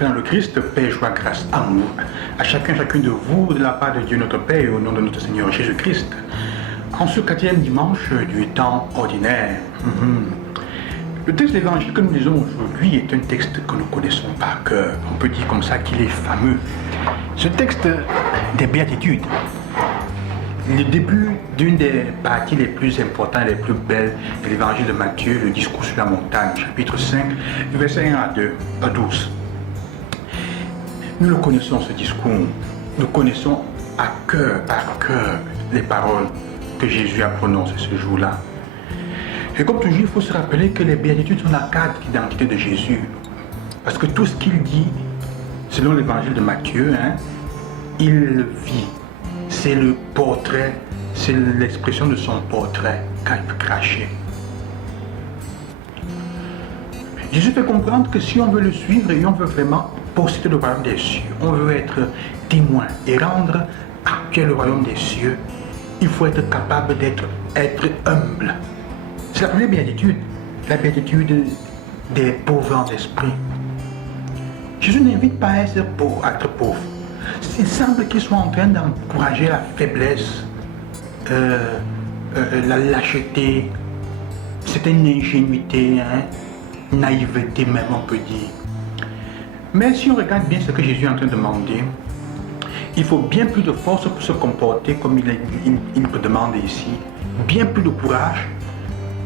fait dans le Christ, paix, joie, grâce, amour, à chacune de vous, de la part de Dieu notre Père et au nom de notre Seigneur Jésus-Christ. En ce 4e dimanche du temps ordinaire, le texte d'évangile que nous lisons aujourd'hui est un texte que nous connaissons par cœur. On peut dire comme ça qu'il est fameux. Ce texte des béatitudes, le début d'une des parties les plus importantes, les plus belles de l'évangile de Matthieu, le discours sur la montagne, chapitre 5, versets 1 à 12. Nous le connaissons, ce discours. Nous connaissons par cœur, les paroles que Jésus a prononcées ce jour-là. Et comme toujours, il faut se rappeler que les béatitudes sont la carte d'identité de Jésus. Parce que tout ce qu'il dit, selon l'évangile de Matthieu, il le vit. C'est le portrait, c'est l'expression de son portrait craché. Jésus fait comprendre que si on veut le suivre et on veut vraiment posséder le royaume des cieux, on veut être témoin et rendre actuel le royaume des cieux, il faut être capable d'être humble. C'est la première béatitude, la béatitude des pauvres en esprit. Jésus n'invite pas à être pauvre. Il semble qu'il soit en train d'encourager la faiblesse, la lâcheté, certaine ingénuité, naïveté même on peut dire. Mais si on regarde bien ce que Jésus est en train de demander, il faut bien plus de force pour se comporter comme il peut demander ici, bien plus de courage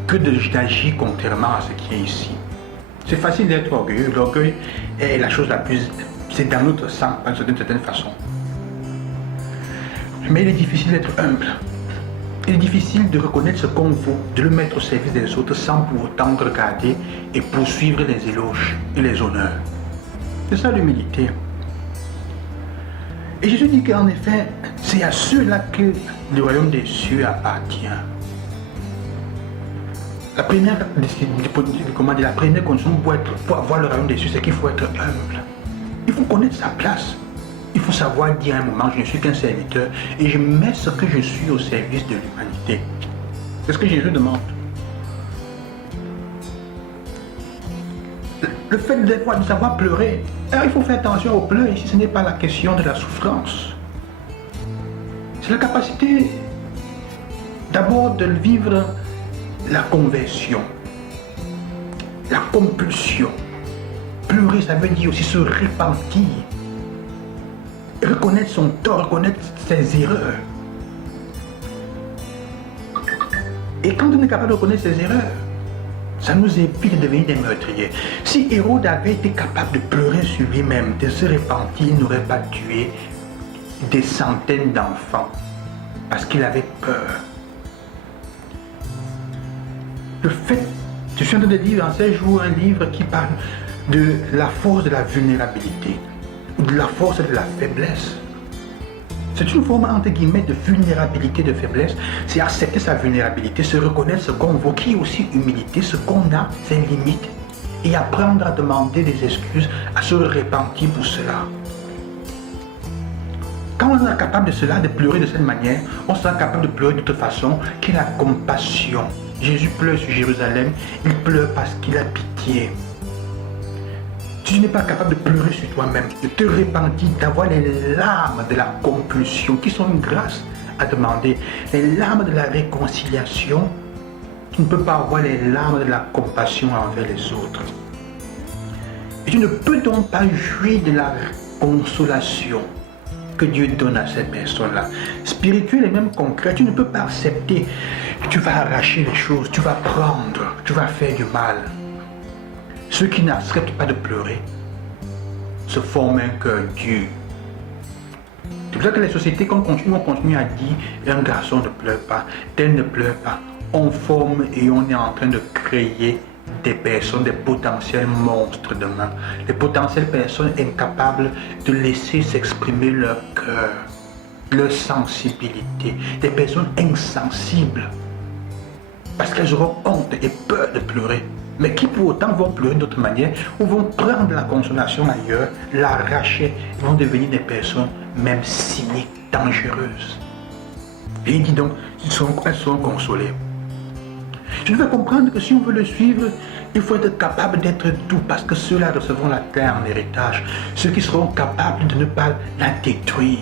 que d'agir contrairement à ce qui est ici. C'est facile d'être orgueilleux, l'orgueil est la chose la plus... c'est dans notre sang, d'une certaine façon. Mais il est difficile d'être humble. Il est difficile de reconnaître ce qu'on vaut, de le mettre au service des autres sans pour autant regarder et poursuivre les éloges et les honneurs. C'est ça l'humilité. Et Jésus dit qu'en effet, c'est à ceux-là que le royaume des cieux appartient. La première condition pour avoir le royaume des cieux, c'est qu'il faut être humble. Il faut connaître sa place. Il faut savoir dire à un moment, je ne suis qu'un serviteur et je mets ce que je suis au service de l'humanité. C'est ce que Jésus demande. Le fait de savoir pleurer, alors il faut faire attention aux pleurs ici, ce n'est pas la question de la souffrance. C'est la capacité d'abord de vivre la conversion, la compulsion. Pleurer, ça veut dire aussi se repentir, reconnaître son tort, reconnaître ses erreurs. Et quand on est capable de reconnaître ses erreurs, ça nous évite de devenir des meurtriers. Si Hérode avait été capable de pleurer sur lui-même, de se repentir, il n'aurait pas tué des centaines d'enfants parce qu'il avait peur. Le fait, je suis en train de lire en ces jours un livre qui parle de la force de la vulnérabilité, de la force de la faiblesse. C'est une forme entre guillemets de vulnérabilité, de faiblesse. C'est accepter sa vulnérabilité, se reconnaître ce qu'on vaut, qui est aussi humilité, ce qu'on a, ses limites, et apprendre à demander des excuses, à se repentir pour cela. Quand on est capable de cela, de pleurer de cette manière, on sera capable de pleurer de toute façon, qu'il a compassion. Jésus pleure sur Jérusalem, il pleure parce qu'il a pitié. Si tu n'es pas capable de pleurer sur toi-même, de te repentir, d'avoir les larmes de la compulsion, qui sont une grâce à demander, les larmes de la réconciliation, tu ne peux pas avoir les larmes de la compassion envers les autres. Et tu ne peux donc pas jouir de la consolation que Dieu donne à ces personnes-là. Spirituel et même concret, tu ne peux pas accepter. Tu vas arracher les choses, tu vas prendre, tu vas faire du mal. Ceux qui n'acceptent pas de pleurer se forment un cœur dur. C'est pour ça que les sociétés, quand on continue à dire un garçon ne pleure pas, tel ne pleure pas, on forme et on est en train de créer des personnes, des potentiels monstres demain, des potentielles personnes incapables de laisser s'exprimer leur cœur, leur sensibilité, des personnes insensibles, parce qu'elles auront honte et peur de pleurer, mais qui pour autant vont pleurer d'autre manière, ou vont prendre la consolation ailleurs, l'arracher, vont devenir des personnes même cyniques, dangereuses. Et il dit donc, elles seront consolées. Je devais comprendre que si on veut le suivre, il faut être capable d'être doux parce que ceux-là recevront la terre en héritage. Ceux qui seront capables de ne pas la détruire.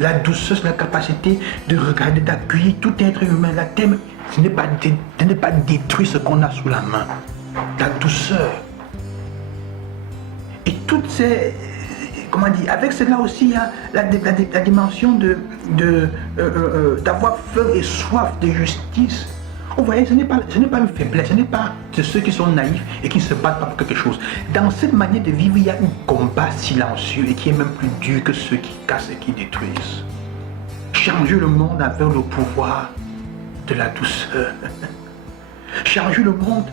La douceur, c'est la capacité de regarder, d'accueillir tout être humain. La thème, ce n'est pas de ne pas détruire ce qu'on a sous la main. La douceur. Et toutes ces... Comment dire, avec cela aussi, il y a la dimension d'avoir faim et soif de justice. Vous voyez, ce n'est pas une faiblesse, ce n'est pas de ceux qui sont naïfs et qui ne se battent pas pour quelque chose. Dans cette manière de vivre, il y a un combat silencieux et qui est même plus dur que ceux qui cassent et qui détruisent. Changer le monde avec le pouvoir de la douceur. Changer le monde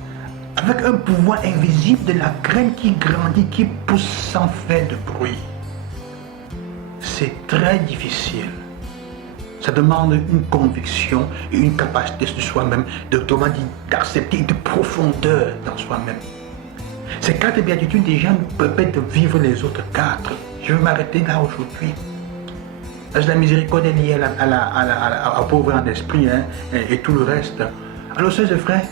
avec un pouvoir invisible de la graine qui grandit, qui pousse sans faire de bruit. C'est très difficile. Ça demande une conviction et une capacité de soi-même, d'accepter de profondeur dans soi-même. Ces 4 béatitudes déjà nous permettent de vivre les autres 4. Je vais m'arrêter là aujourd'hui. La miséricorde est liée au pauvre en esprit, hein, et tout le reste. Alors, sœurs et frères,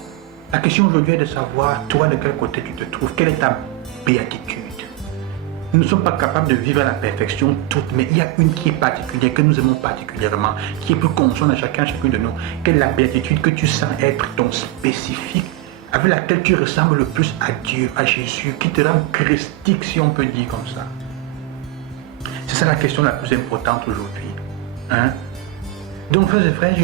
la question aujourd'hui est de savoir, toi, de quel côté tu te trouves, quelle est ta béatitude. Nous ne sommes pas capables de vivre à la perfection toute, mais il y a une qui est particulière, que nous aimons particulièrement, qui est plus consciente à chacun, chacune de nous. Quelle est la béatitude que tu sens être ton spécifique, avec laquelle tu ressembles le plus à Dieu, à Jésus, qui te rend christique, si on peut dire comme ça. C'est ça la question la plus importante aujourd'hui. Hein? Donc, frères et frères,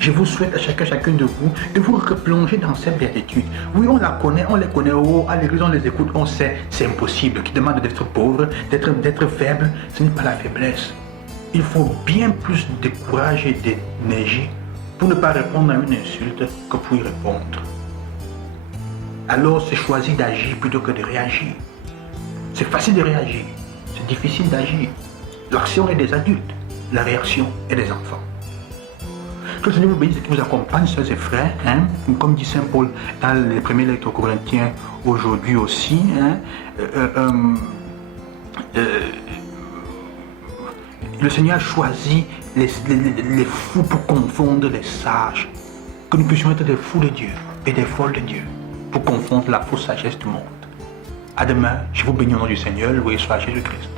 je vous souhaite à chacun, chacune de vous replonger dans cette béatitude. Oui, on les connaît, oh, à l'église on les écoute, on sait, c'est impossible. Qui demande d'être pauvre, d'être faible, ce n'est pas la faiblesse. Il faut bien plus de courage et d'énergie pour ne pas répondre à une insulte que pour y répondre. Alors c'est choisir d'agir plutôt que de réagir. C'est facile de réagir, c'est difficile d'agir. L'action est des adultes, la réaction est des enfants. Que le Seigneur vous bénisse et qui vous accompagne, sœurs et frères, hein, comme dit Saint Paul dans les premières lettres aux Corinthiens aujourd'hui aussi. Hein, le Seigneur a choisi les fous pour confondre les sages. Que nous puissions être des fous de Dieu et des folles de Dieu pour confondre la fausse sagesse du monde. À demain, je vous bénis au nom du Seigneur, loué soit Jésus-Christ.